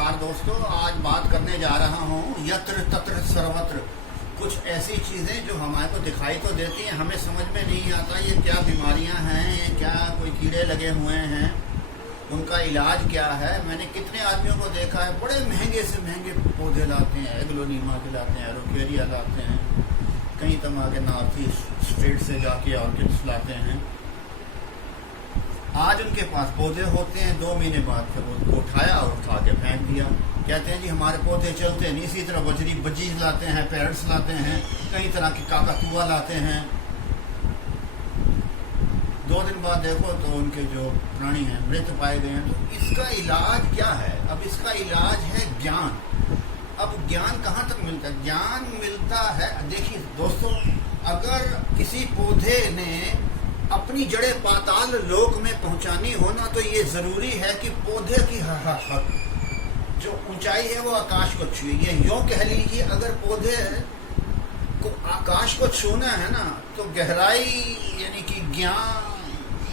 नमस्कार दोस्तों, आज बात करने जा रहा हूँ यत्र तत्र सर्वत्र। कुछ ऐसी चीज़ें जो हमारे को दिखाई तो देती हैं, हमें समझ में नहीं आता ये क्या बीमारियाँ हैं, ये क्या कोई कीड़े लगे हुए हैं, उनका इलाज क्या है। मैंने कितने आदमियों को देखा है, बड़े महंगे से महंगे पौधे लाते हैं, एग्लोनीमा के लाते हैं, एरोकेरिया लाते हैं, कई तरह के नॉर्थ ईस्ट स्टेट से जाके ऑर्किड्स लाते हैं। आज उनके पास पौधे होते हैं, 2 महीने बाद फिर उनको उठाया और उठा के फेंक दिया। कहते हैं जी हमारे पौधे चलते नहीं। इसी तरह बजीज लाते हैं, पैरट्स लाते हैं, कई तरह की काकातुआ लाते हैं। 2 दिन बाद देखो तो उनके जो प्राणी हैं मृत पाए गए हैं। तो इसका इलाज क्या है? अब इसका इलाज है ज्ञान। अब ज्ञान कहाँ तक मिलता है? ज्ञान मिलता है, देखिए दोस्तों, अगर किसी पौधे ने अपनी जड़ें पाताल लोक में पहुंचानी हो ना, तो ये जरूरी है कि पौधे की जो ऊंचाई है वो आकाश को छुए। ये यूं कह लीजिए, अगर पौधे को आकाश को छूना है ना, तो गहराई यानी कि ज्ञान,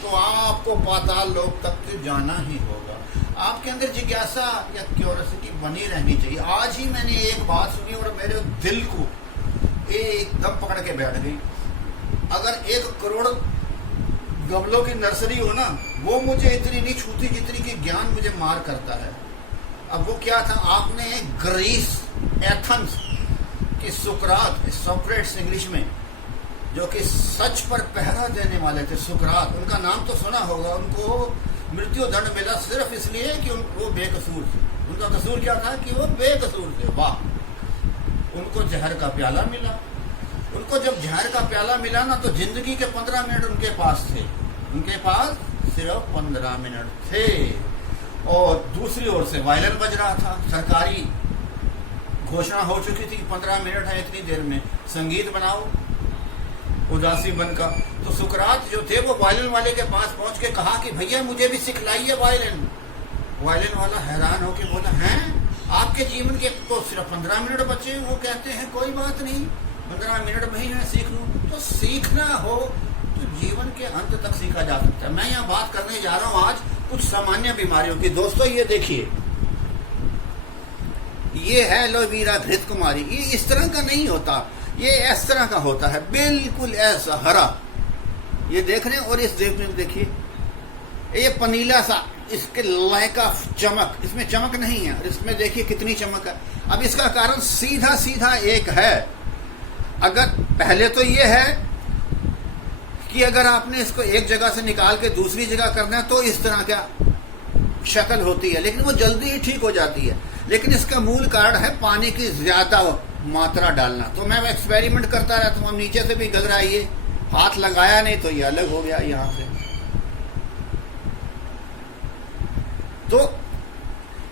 तो आपको पाताल लोक तक जाना ही होगा। आपके अंदर जिज्ञासा या क्यूरियोसिटी बनी रहनी चाहिए। आज ही मैंने एक बात सुनी और मेरे दिल को एकदम पकड़ के बैठ गई। अगर 1 करोड़ गमलों की नर्सरी हो ना, वो मुझे इतनी नहीं छूती जितनी कि ज्ञान मुझे मार करता है। अब वो क्या था? आपने ग्रीस, एथेंस के सोक्रेट्स इंग्लिश में, जो कि सच पर पहरा देने वाले थे, सुकरात, उनका नाम तो सुना होगा। उनको मृत्यु दंड मिला सिर्फ इसलिए कि वो बेकसूर थे। उनका कसूर क्या था? कि वो बेकसूर थे। वाह! उनको जहर का प्याला मिला। उनको जब जहर का प्याला मिला ना, तो जिंदगी के 15 मिनट उनके पास थे। उनके पास सिर्फ 15 मिनट थे। और दूसरी ओर से वायलिन बज रहा था, सरकारी घोषणा हो चुकी थी 15 मिनट है, इतनी देर में संगीत बनाओ उदासी बनकर। तो सुकरात जो थे वो वायलिन वाले के पास पहुंच के कहा कि भैया मुझे भी सिखलाइए वायलिन। वायलिन वाला हैरान होके बोला, हैं आपके जीवन के तो सिर्फ 15 मिनट बचे। वो कहते हैं कोई बात नहीं, 15 मिनट में ही मैं सीख लूं। तो सीखना हो तो जीवन के अंत तक सीखा जा सकता है। मैं यहाँ बात करने जा रहा हूँ आज कुछ सामान्य बीमारियों की। दोस्तों ये देखिए, ये है एलोवेरा घृत कुमारी। ये इस तरह का नहीं होता, ये इस तरह का होता है, बिल्कुल ऐसा हरा। ये देख रहे हैं, और इस देखने में देखिए, ये पनीला सा, इसके लय का चमक, इसमें चमक नहीं है, और इसमें देखिए कितनी चमक है। अब इसका कारण सीधा सीधा एक है। अगर पहले तो ये है कि अगर आपने इसको एक जगह से निकाल के दूसरी जगह करना है तो इस तरह क्या शक्ल होती है, लेकिन वो जल्दी ही ठीक हो जाती है। लेकिन इसका मूल कारण है पानी की ज्यादा मात्रा डालना। तो मैं एक्सपेरिमेंट करता रहता हूँ। नीचे से भी गल रहा है, ये हाथ लगाया नहीं तो ये अलग हो गया यहाँ से। तो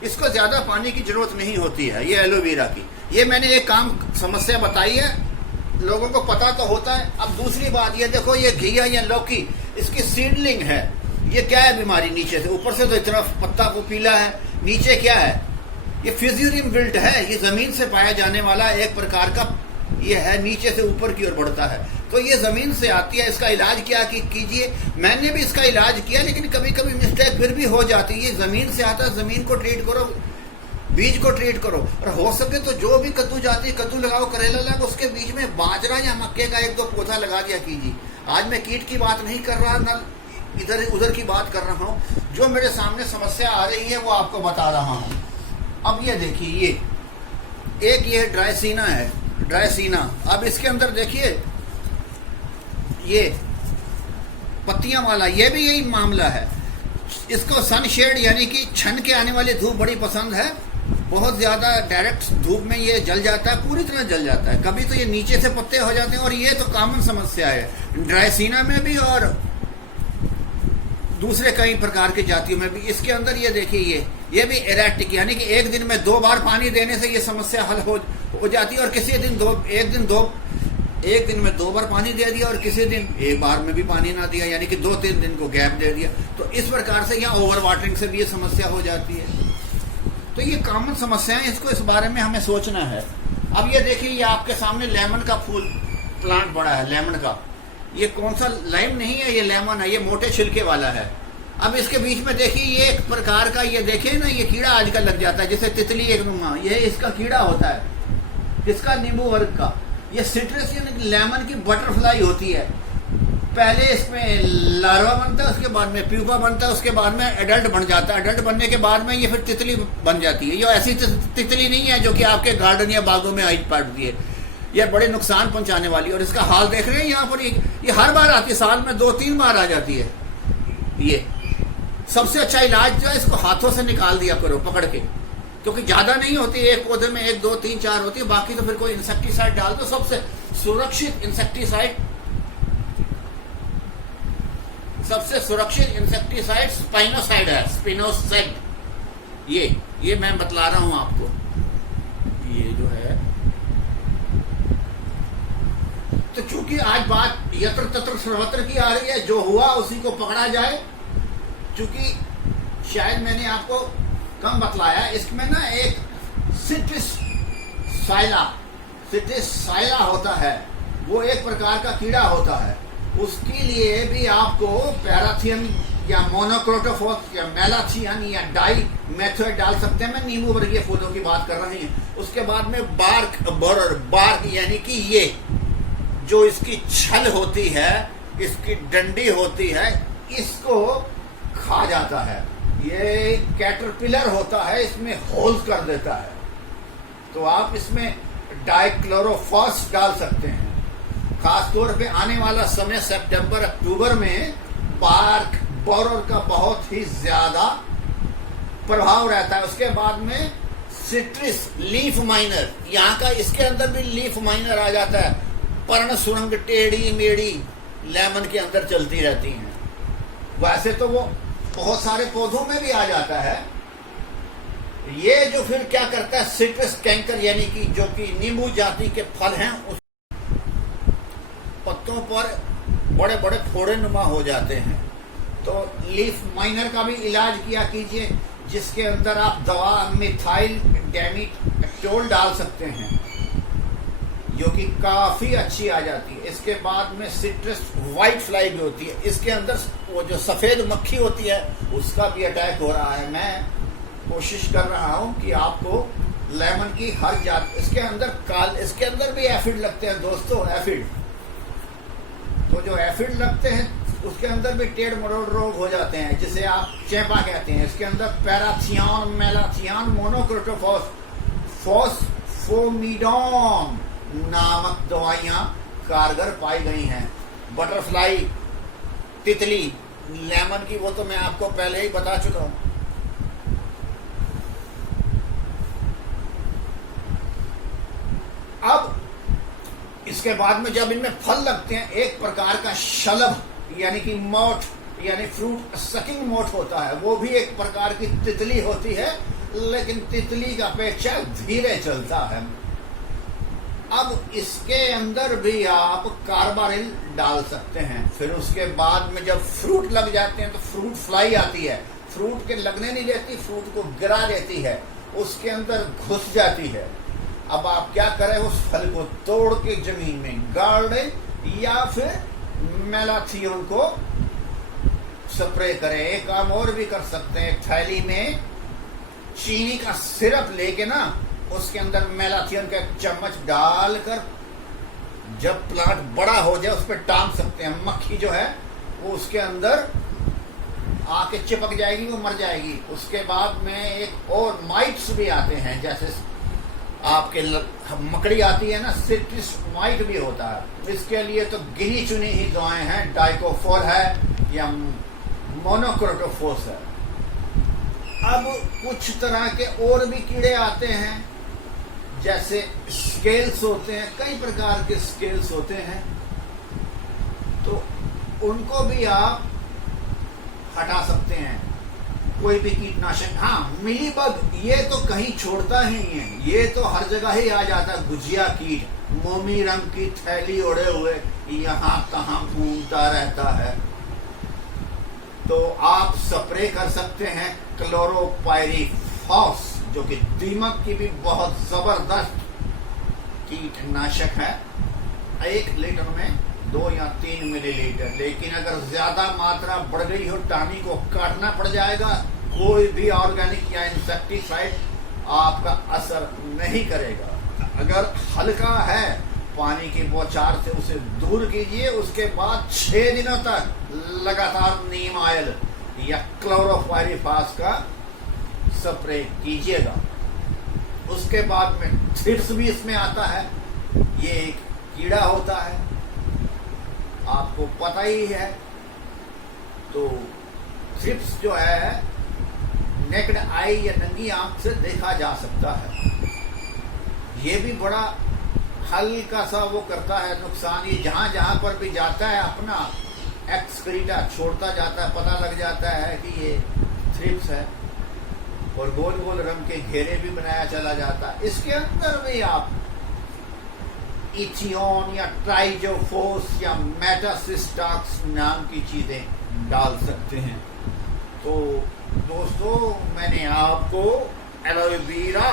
इसको ज्यादा पानी की जरूरत नहीं होती है, ये एलोवेरा की। ये मैंने एक काम समस्या बताई है, लोगों को पता तो होता है। अब दूसरी बात ये देखो, ये घिया या लौकी, इसकी सीडलिंग है। ये क्या है बीमारी? नीचे से, ऊपर से तो इतना पत्ता वो पीला है, नीचे क्या है? ये फिजियोरियम विल्ट है। ये जमीन से पाया जाने वाला एक प्रकार का ये है, नीचे से ऊपर की ओर बढ़ता है। तो ये जमीन से आती है। इसका इलाज क्या कीजिए? मैंने भी इसका इलाज किया, लेकिन कभी कभी मिस्टेक फिर भी हो जाती है। ये जमीन से आता है, जमीन को ट्रीट करो, बीज को ट्रीट करो, और हो सके तो जो भी कद्दू जाती है, कद्दू लगाओ, करेला लगाओ, उसके बीच में बाजरा या मक्के का 1-2 पौधा लगा दिया कीजिए। आज मैं कीट की बात नहीं कर रहा, न इधर उधर की बात कर रहा हूँ। जो मेरे सामने समस्या आ रही है वो आपको बता रहा हूँ। अब ये देखिए, ये ड्राइसीना है, ड्राइसीना। अब इसके अंदर देखिए, ये पत्तियां वाला, ये भी यही मामला है। इसको सनशेड यानी कि छन के आने वाली धूप बड़ी पसंद है। बहुत ज्यादा डायरेक्ट धूप में ये जल जाता है, पूरी तरह जल जाता है। कभी तो ये नीचे से पत्ते हो जाते हैं, और ये तो कॉमन समस्या है ड्राइसीना में भी और दूसरे कई प्रकार की जातियों में भी। इसके अंदर ये देखिए, ये भी एरेक्टिक, यानी कि एक दिन में 2 बार पानी देने से ये समस्या हल हो जाती है। और किसी दिन एक दिन में 2 बार पानी दे दिया, और किसी दिन 1 बार में भी पानी ना दिया, यानी कि 2-3 दिन को गैप दे दिया। तो इस प्रकार से यहाँ ओवर वाटरिंग से भी ये समस्या हो जाती है। तो ये कॉमन समस्याएं, इसको इस बारे में हमें सोचना है। अब ये देखिए, ये आपके सामने लेमन का फूल प्लांट पड़ा है, लेमन का। ये कौन सा लाइम नहीं है, ये लेमन है, ये मोटे छिलके वाला है। अब इसके बीच में देखिए ये एक प्रकार का, ये देखिए ना, ये कीड़ा आजकल लग जाता है, जैसे तितली एक नुमा, ये इसका कीड़ा होता है, इसका नींबू वर्ग का। ये सिट्रस यानी लेमन की बटरफ्लाई होती है। पहले इसमें लार्वा बनता है, उसके बाद में प्यूपा बनता है, उसके बाद में एडल्ट बन जाता है। एडल्ट बनने के बाद में ये फिर तितली बन जाती है। ये ऐसी तितली नहीं है जो कि आपके गार्डन या बागों में आई पड़ती है, ये बड़े नुकसान पहुंचाने वाली। और इसका हाल देख रहे हैं यहाँ पर, ये हर बार आती है, साल में 2-3 बार आ जाती है। ये सबसे अच्छा इलाज जो है, इसको हाथों से निकाल दिया करो पकड़ के, क्योंकि ज्यादा नहीं होती, एक पौधे में 1, 2, 3, 4 होती है, बाकी तो फिर कोई इंसेक्टिसाइड डाल दो। सबसे सुरक्षित इंसेक्टिसाइड स्पाइनोसाइड है, स्पिनोसाइड। ये मैं बतला रहा हूं आपको, ये जो है। तो चूंकि आज बात यत्र तत्र सर्वत्र की आ रही है, जो हुआ उसी को पकड़ा जाए। चूंकि शायद मैंने आपको कम बतलाया, इसमें ना एक सिट्रस साइला होता है, वो एक प्रकार का कीड़ा होता है। उसके लिए भी आपको पैराथियन या मोनोक्रोटोफॉस या मेलाथियन या डाई मेथड डाल सकते हैं। मैं नींबू वर्गीय फूलों की बात कर रही हूँ। उसके बाद में बार्क यानी कि ये जो इसकी छल होती है, इसकी डंडी होती है, इसको खा जाता है। ये कैटरपिलर होता है, इसमें होल्स कर देता है। तो आप इसमें डाइक्लोरोफॉस डाल सकते हैं। खासतौर पे आने वाला समय सितंबर अक्टूबर में बार्क बोरर का बहुत ही ज्यादा प्रभाव रहता है। उसके बाद में सिट्रस लीफ माइनर, यहाँ का इसके अंदर भी लीफ माइनर आ जाता है। पर्ण सुरंग टेढ़ी मेढ़ी लेमन के अंदर चलती रहती हैं। वैसे तो वो बहुत सारे पौधों में भी आ जाता है। ये जो फिर क्या करता है, सिट्रस कैंकर यानी कि जो कि नींबू जाति के फल हैं, उस पत्तों पर बड़े बड़े फोड़े नुमा हो जाते हैं। तो लीफ माइनर का भी इलाज किया कीजिए, जिसके अंदर आप दवा मिथाइल डेमिटोल डाल सकते हैं, जो कि काफी अच्छी आ जाती है। इसके बाद में सिट्रस व्हाइट फ्लाई भी होती है, इसके अंदर वो जो सफेद मक्खी होती है उसका भी अटैक हो रहा है। मैं कोशिश कर रहा हूं कि आपको लेमन की हर जात, इसके अंदर भी एफिड लगते हैं दोस्तों, एफिड। तो जो एफिड लगते हैं उसके अंदर भी टेढ़ मरोड़ रोग हो जाते हैं, जिसे आप चेपा कहते हैं। इसके अंदर पैराथियन, मेलाथियन, मोनोक्रोटोफॉस, फॉस्फोमिडोन नामक दवाइयां कारगर पाई गई हैं। बटरफ्लाई, तितली, लेमन की वो तो मैं आपको पहले ही बता चुका हूं। अब इसके बाद में जब इनमें फल लगते हैं, एक प्रकार का शलभ यानी कि मोठ यानी फ्रूट सकिंग मोठ होता है। वो भी एक प्रकार की तितली होती है, लेकिन तितली का अपेक्षा धीरे चलता है। अब इसके अंदर भी आप कार्बारिल डाल सकते हैं। फिर उसके बाद में जब फ्रूट लग जाते हैं तो फ्रूट फ्लाई आती है, फ्रूट के लगने नहीं देती, फ्रूट को गिरा देती है, उसके अंदर घुस जाती है। अब आप क्या करें, उस फल को तोड़ के जमीन में गाड़ दें या फिर मेलाथियन को स्प्रे करें। एक काम और भी कर सकते हैं, थैली में चीनी का सिरप लेके ना, उसके अंदर मेलाथियन का एक चम्मच डालकर जब प्लांट बड़ा हो जाए उस पर टांग सकते हैं। मक्खी जो है वो उसके अंदर आके चिपक जाएगी, वो मर जाएगी। उसके बाद में एक और माइट्स भी आते हैं, जैसे आपके मकड़ी आती है ना, सिट्रस माइट भी होता है। इसके लिए तो गिनी चुनी ही दवाएं हैं, डाइकोफोर है या मोनोक्रोटोफॉस है। अब कुछ तरह के और भी कीड़े आते हैं, जैसे स्केल्स होते हैं, कई प्रकार के स्केल्स होते हैं, तो उनको भी आप हटा सकते हैं। कोई भी कीटनाशक, हाँ मिलीबग ये तो कहीं छोड़ता ही नहीं है, ये तो हर जगह ही आ जाता है। गुजिया कीट, मोमी रंग की थैली ओढ़े हुए यहाँ कहाँ घूमता रहता है। तो आप स्प्रे कर सकते हैं क्लोरोपाइरीफॉस, जो कि दीमक की भी बहुत जबरदस्त कीटनाशक है। 1 लीटर में 2 या 3 मिलीलीटर। लेकिन अगर ज्यादा मात्रा बढ़ गई हो, टहनी को काटना पड़ जाएगा। कोई भी ऑर्गेनिक या इंसेक्टिसाइड आपका असर नहीं करेगा। अगर हल्का है, पानी की बौछार से उसे दूर कीजिए। उसके बाद 6 दिनों तक लगातार नीम ऑयल या क्लोरोपाइरीफास का स्प्रे कीजिएगा। उसके बाद में थ्रिप्स भी इसमें आता है। ये एक कीड़ा होता है, आपको पता ही है। तो थ्रिप्स जो है नेक्ड आई या नंगी आंख से देखा जा सकता है। ये भी बड़ा हल्का सा वो करता है नुकसान। ये जहां जहां पर भी जाता है अपना एक्सक्रीटा छोड़ता जाता है, पता लग जाता है कि ये थ्रिप्स है। और गोल गोल रंग के घेरे भी बनाया चला जाता है। इसके अंदर भी आप इथियोन या ट्राइजोफोस या मेटासिस्टाक्स नाम की चीजें डाल सकते हैं। तो दोस्तों, मैंने आपको एलोवेरा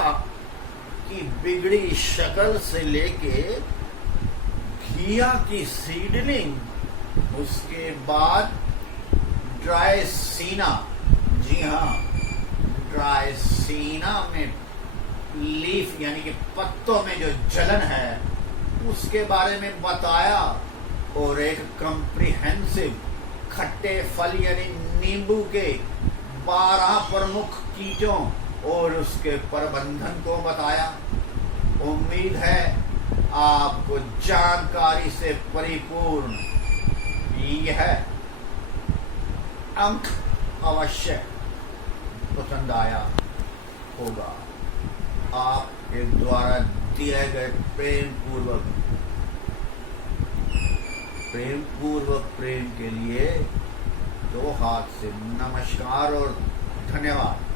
की बिगड़ी शक्ल से लेके घिया की सीडलिंग, उसके बाद ड्राइसीना, जी हाँ, ड्राइसीना में लीफ यानी कि पत्तों में जो जलन है उसके बारे में बताया। और एक कॉम्प्रिहेंसिव खट्टे फल यानी नींबू के 12 प्रमुख कीटों और उसके प्रबंधन को बताया। उम्मीद है आपको जानकारी से परिपूर्ण यह अंक अवश्य पसंद आया होगा। आपके द्वारा दिए गए प्रेम पूर्वक प्रेम के लिए 2 हाथ से नमस्कार और धन्यवाद।